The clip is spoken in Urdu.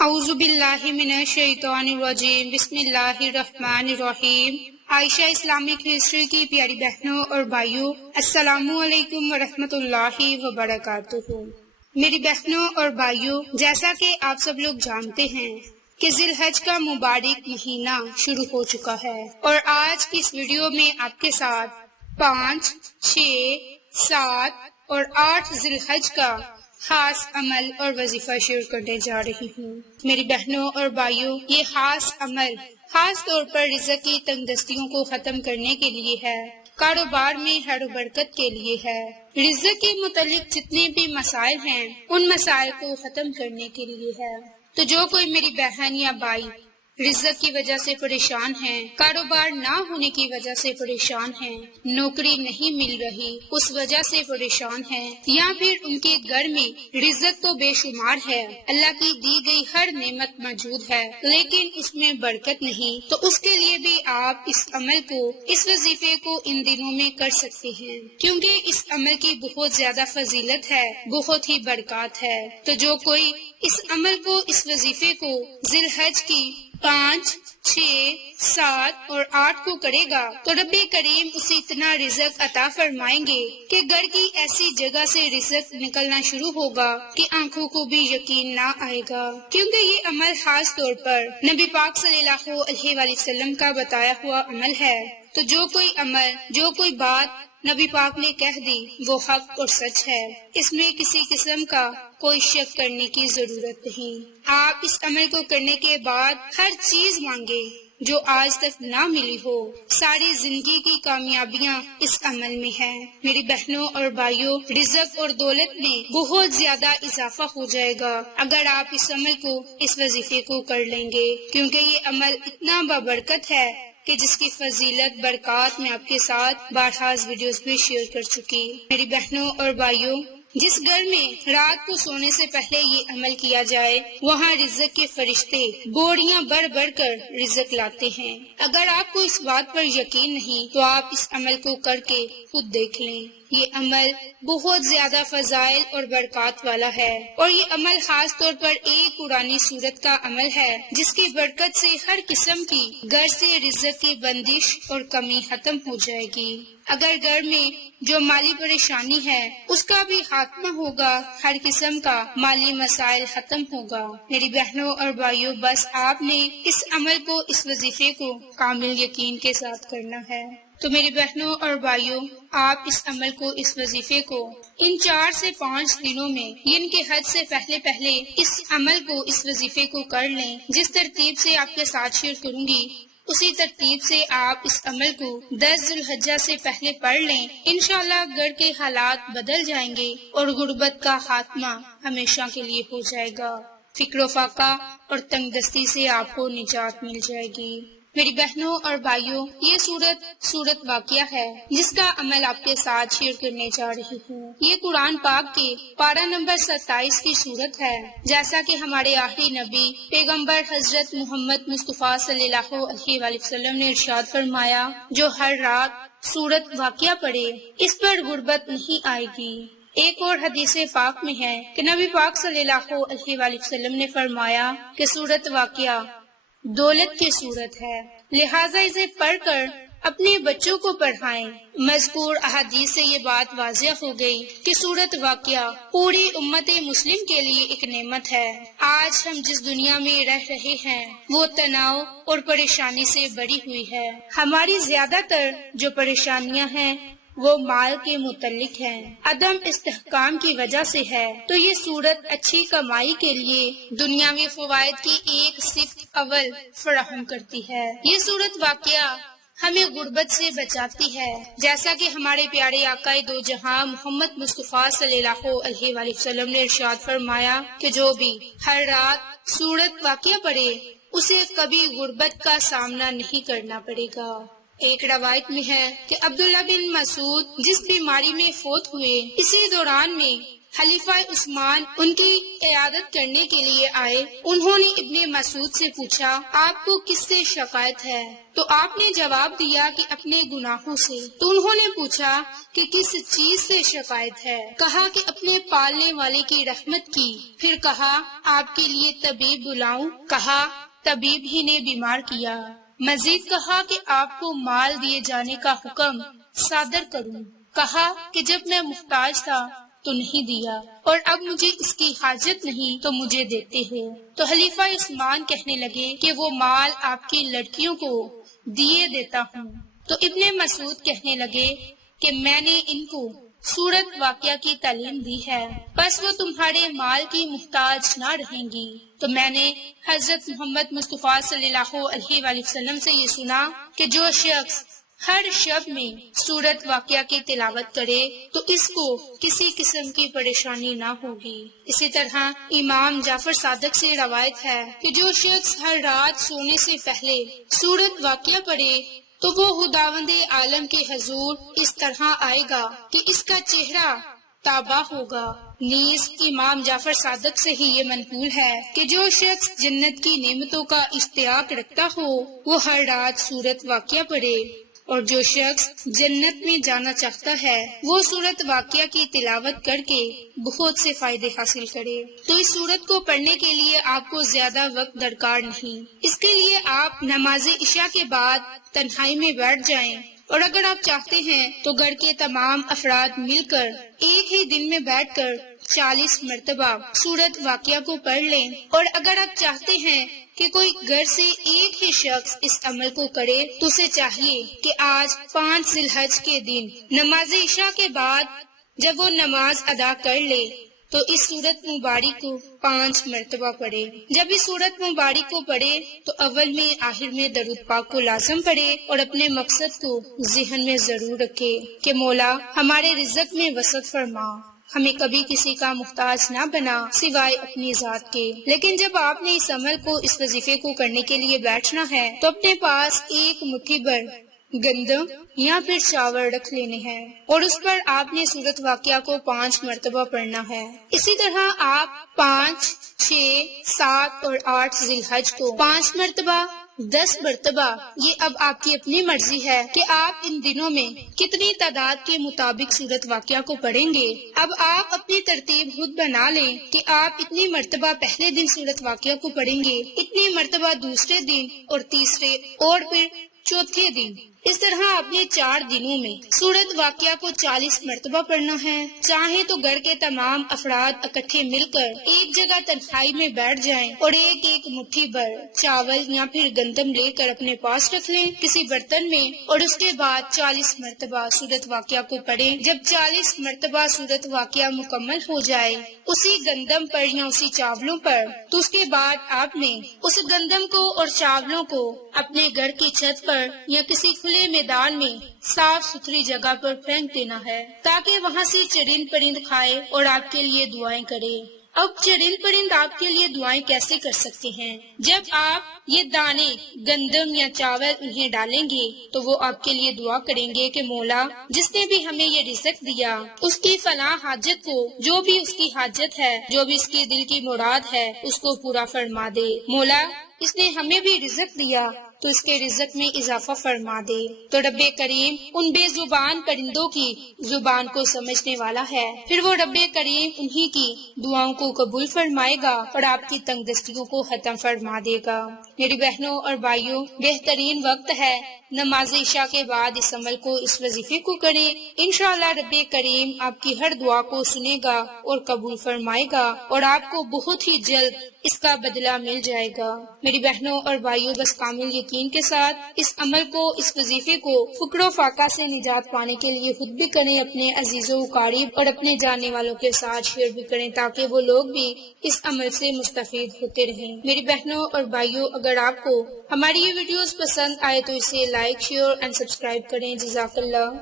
اعوذ باللہ من الشیطان الرجیم، بسم اللہ الرحمن الرحیم۔ عائشہ اسلامک ہسٹری کی پیاری بہنوں اور بھائیوں، السلام علیکم ورحمۃ اللہ وبرکاتہ۔ میری بہنوں اور بھائیوں، جیسا کہ آپ سب لوگ جانتے ہیں کہ ذی الحج کا مبارک مہینہ شروع ہو چکا ہے، اور آج اس ویڈیو میں آپ کے ساتھ 5، 6، 7 اور 8 ذی الحج کا خاص عمل اور وظیفہ شیئر کرنے جا رہی ہوں۔ میری بہنوں اور بھائیوں، یہ خاص عمل خاص طور پر رزق کی تنگ دستیوں کو ختم کرنے کے لیے ہے، کاروبار میں خیر و برکت کے لیے ہے، رزق کے متعلق جتنے بھی مسائل ہیں ان مسائل کو ختم کرنے کے لیے ہے۔ تو جو کوئی میری بہن یا بھائی رزق کی وجہ سے پریشان ہیں، کاروبار نہ ہونے کی وجہ سے پریشان ہیں، نوکری نہیں مل رہی اس وجہ سے پریشان ہیں، یا پھر ان کے گھر میں رزق تو بے شمار ہے، اللہ کی دی گئی ہر نعمت موجود ہے لیکن اس میں برکت نہیں، تو اس کے لیے بھی آپ اس عمل کو، اس وظیفے کو ان دنوں میں کر سکتے ہیں، کیونکہ اس عمل کی بہت زیادہ فضیلت ہے، بہت ہی برکات ہے۔ تو جو کوئی اس عمل کو، اس وظیفے کو ذی الحج کی 5، 6، 7 اور 8 کو کرے گا تو رب کریم اسے اتنا رزق عطا فرمائیں گے کہ گھر کی ایسی جگہ سے رزق نکلنا شروع ہوگا کہ آنکھوں کو بھی یقین نہ آئے گا، کیونکہ یہ عمل خاص طور پر نبی پاک صلی اللہ علیہ وآلہ وسلم کا بتایا ہوا عمل ہے۔ تو جو کوئی عمل، جو کوئی بات نبی پاک نے کہہ دی وہ حق اور سچ ہے، اس میں کسی قسم کا کوئی شک کرنے کی ضرورت نہیں۔ آپ اس عمل کو کرنے کے بعد ہر چیز مانگے جو آج تک نہ ملی ہو، ساری زندگی کی کامیابیاں اس عمل میں ہیں۔ میری بہنوں اور بھائیوں، رزق اور دولت میں بہت زیادہ اضافہ ہو جائے گا اگر آپ اس عمل کو، اس وظیفے کو کر لیں گے، کیونکہ یہ عمل اتنا بابرکت ہے کہ جس کی فضیلت، برکات میں آپ کے ساتھ بارہا ویڈیوز میں شیئر کر چکی۔ میری بہنوں اور بھائیوں، جس گھر میں رات کو سونے سے پہلے یہ عمل کیا جائے وہاں رزق کے فرشتے بوریاں بھر بھر کر رزق لاتے ہیں۔ اگر آپ کو اس بات پر یقین نہیں تو آپ اس عمل کو کر کے خود دیکھ لیں۔ یہ عمل بہت زیادہ فضائل اور برکات والا ہے، اور یہ عمل خاص طور پر ایک قرآنی سورت کا عمل ہے جس کی برکت سے ہر قسم کی گھر سے رزق کی بندش اور کمی ختم ہو جائے گی۔ اگر گھر میں جو مالی پریشانی ہے اس کا بھی خاتمہ ہوگا، ہر قسم کا مالی مسائل ختم ہوگا۔ میری بہنوں اور بھائیوں، بس آپ نے اس عمل کو، اس وظیفے کو کامل یقین کے ساتھ کرنا ہے۔ تو میری بہنوں اور بھائیوں، آپ اس عمل کو، اس وظیفے کو ان 4 سے 5 دنوں میں، ان کے حج سے پہلے اس عمل کو، اس وظیفے کو کر لیں۔ جس ترتیب سے آپ کے ساتھ شیئر کروں گی اسی ترتیب سے آپ اس عمل کو 10 ذی الحجہ سے پہلے پڑھ لیں، انشاءاللہ گھر کے حالات بدل جائیں گے اور غربت کا خاتمہ ہمیشہ کے لیے ہو جائے گا، فقر و فاقہ اور تنگ دستی سے آپ کو نجات مل جائے گی۔ میری بہنوں اور بھائیوں، یہ سورت واقعہ ہے جس کا عمل آپ کے ساتھ شیئر کرنے جا رہی ہوں۔ یہ قرآن پاک کے پارہ نمبر 27 کی سورت ہے، جیسا کہ ہمارے آخری نبی پیغمبر حضرت محمد مصطفیٰ صلی اللہ علیہ وآلہ وسلم نے ارشاد فرمایا، جو ہر رات سورت واقعہ پڑھے اس پر غربت نہیں آئے گی۔ ایک اور حدیث پاک میں ہے کہ نبی پاک صلی اللہ علیہ وآلہ وسلم نے فرمایا کہ سورت واقعہ دولت کی صورت ہے، لہٰذا اسے پڑھ کر اپنے بچوں کو پڑھائیں۔ مذکور احادیث سے یہ بات واضح ہو گئی کہ سورت واقعہ پوری امت مسلم کے لیے ایک نعمت ہے۔ آج ہم جس دنیا میں رہ رہے ہیں وہ تناؤ اور پریشانی سے بھری ہوئی ہے۔ ہماری زیادہ تر جو پریشانیاں ہیں وہ مال کے متعلق ہے، عدم استحکام کی وجہ سے ہے۔ تو یہ صورت اچھی کمائی کے لیے دنیاوی فوائد کی ایک صفت اول فراہم کرتی ہے۔ یہ صورت واقعہ ہمیں غربت سے بچاتی ہے، جیسا کہ ہمارے پیارے آقا دو جہاں محمد مصطفیٰ صلی اللہ علیہ وآلہ وسلم نے ارشاد فرمایا کہ جو بھی ہر رات سورت واقعہ پڑھے اسے کبھی غربت کا سامنا نہیں کرنا پڑے گا۔ ایک روایت میں ہے کہ عبداللہ بن مسعود جس بیماری میں فوت ہوئے، اسی دوران میں خلیفہ عثمان ان کی عیادت کرنے کے لیے آئے۔ انہوں نے ابن مسعود سے پوچھا آپ کو کس سے شکایت ہے؟ تو آپ نے جواب دیا کہ اپنے گناہوں سے۔ تو انہوں نے پوچھا کہ کس چیز سے شکایت ہے؟ کہا کہ اپنے پالنے والے کی رحمت کی۔ پھر کہا آپ کے لیے طبیب بلاؤں؟ کہا طبیب ہی نے بیمار کیا۔ مزید کہا کہ آپ کو مال دیے جانے کا حکم صادر کروں؟ کہا کہ جب میں محتاج تھا تو نہیں دیا، اور اب مجھے اس کی حاجت نہیں تو مجھے دیتے ہو۔ تو خلیفہ عثمان کہنے لگے کہ وہ مال آپ کی لڑکیوں کو دیے دیتا ہوں۔ تو ابن مسعود کہنے لگے کہ میں نے ان کو سورت واقعہ کی تعلیم دی ہے، بس وہ تمہارے مال کی محتاج نہ رہیں گی۔ تو میں نے حضرت محمد مصطفیٰ صلی اللہ علیہ وآلہ وسلم سے یہ سنا کہ جو شخص ہر شب میں سورت واقعہ کی تلاوت کرے تو اس کو کسی قسم کی پریشانی نہ ہوگی۔ اسی طرح امام جعفر صادق سے روایت ہے کہ جو شخص ہر رات سونے سے پہلے سورت واقعہ پڑھے تو وہ خداوند عالم کے حضور اس طرح آئے گا کہ اس کا چہرہ تابہ ہوگا۔ نیز امام جعفر صادق سے ہی یہ منقول ہے کہ جو شخص جنت کی نعمتوں کا اشتیاق رکھتا ہو وہ ہر رات سورت واقعہ پڑھے، اور جو شخص جنت میں جانا چاہتا ہے وہ سورت واقعہ کی تلاوت کر کے بہت سے فائدے حاصل کرے۔ تو اس سورت کو پڑھنے کے لیے آپ کو زیادہ وقت درکار نہیں۔ اس کے لیے آپ نماز عشاء کے بعد تنہائی میں بیٹھ جائیں، اور اگر آپ چاہتے ہیں تو گھر کے تمام افراد مل کر ایک ہی دن میں بیٹھ کر 40 مرتبہ سورت واقعہ کو پڑھ لیں، اور اگر آپ چاہتے ہیں کہ کوئی گھر سے ایک ہی شخص اس عمل کو کرے تو اسے چاہیے کہ آج 5 ذی الحج کے دن نماز عشاء کے بعد جب وہ نماز ادا کر لے تو اس سورت مبارک کو 5 مرتبہ پڑھے۔ جب اس سورت مبارک کو پڑھے تو اول میں آخر میں درود پاک کو لازم پڑھے، اور اپنے مقصد کو ذہن میں ضرور رکھے کہ مولا ہمارے رزق میں وسعت فرما، ہمیں کبھی کسی کا محتاج نہ بنا سوائے اپنی ذات کے۔ لیکن جب آپ نے اس عمل کو، اس وظیفے کو کرنے کے لیے بیٹھنا ہے تو اپنے پاس ایک مٹھی بھر گندم یا پھر چاول رکھ لینے ہیں، اور اس پر آپ نے سورت واقعہ کو 5 مرتبہ پڑھنا ہے۔ اسی طرح آپ 5، 6، 7 اور 8 ذی الحج کو 5 مرتبہ، 10 مرتبہ، یہ اب آپ کی اپنی مرضی ہے کہ آپ ان دنوں میں کتنی تعداد کے مطابق سورت واقعہ کو پڑھیں گے۔ اب آپ اپنی ترتیب خود بنا لیں کہ آپ اتنی مرتبہ پہلے دن سورت واقعہ کو پڑھیں گے، اتنی مرتبہ دوسرے دن، اور تیسرے، اور پھر چوتھے دن۔ اس طرح اپنے 4 دنوں میں سورت واقعہ کو 40 مرتبہ پڑھنا ہے۔ چاہے تو گھر کے تمام افراد اکٹھے مل کر ایک جگہ تنہائی میں بیٹھ جائیں اور ایک ایک مٹھی بھر چاول یا پھر گندم لے کر اپنے پاس رکھ لیں کسی برتن میں، اور اس کے بعد 40 مرتبہ سورت واقعہ کو پڑھیں۔ جب 40 مرتبہ سورت واقعہ مکمل ہو جائے اسی گندم پر یا اسی چاولوں پر، تو اس کے بعد آپ نے اس گندم کو اور چاولوں کو اپنے گھر کی چھت پر یا کسی کھلے میدان میں صاف ستھری جگہ پر پھینک دینا ہے تاکہ وہاں سے چرند پرند کھائے اور آپ کے لیے دعائیں کرے۔ اب چرند پرند آپ کے لیے دعائیں کیسے کر سکتے ہیں؟ جب آپ یہ دانے گندم یا چاول انہیں ڈالیں گے تو وہ آپ کے لیے دعا کریں گے کہ مولا جس نے بھی ہمیں یہ رزق دیا اس کی فلاں حاجت کو، جو بھی اس کی حاجت ہے، جو بھی اس کے دل کی مراد ہے، اس کو پورا فرما دے۔ مولا اس نے ہمیں بھی رزق دیا تو اس کے رزق میں اضافہ فرما دے۔ تو رب کریم ان بے زبان پرندوں کی زبان کو سمجھنے والا ہے، پھر وہ رب کریم انہی کی دعاؤں کو قبول فرمائے گا اور آپ کی تنگ دستیوں کو ختم فرما دے گا۔ میری بہنوں اور بھائیوں، بہترین وقت ہے نماز عشاء کے بعد اس عمل کو، اس وظیفے کو کریں۔ انشاءاللہ رب کریم آپ کی ہر دعا کو سنے گا اور قبول فرمائے گا، اور آپ کو بہت ہی جلد اس کا بدلہ مل جائے گا۔ میری بہنوں اور بھائیوں، بس کامل یقین کے ساتھ اس عمل کو، اس وظیفے کو فقر و فاقہ سے نجات پانے کے لیے خود بھی کریں، اپنے عزیزوں قریب اور اپنے جاننے والوں کے ساتھ شیئر بھی کریں تاکہ وہ لوگ بھی اس عمل سے مستفید ہوتے رہیں۔ میری بہنوں اور بھائیوں، اگر آپ کو ہماری یہ ویڈیوز پسند آئے تو اسے لائک، شیئر اینڈ سبسکرائب کریں۔ جزاک اللہ۔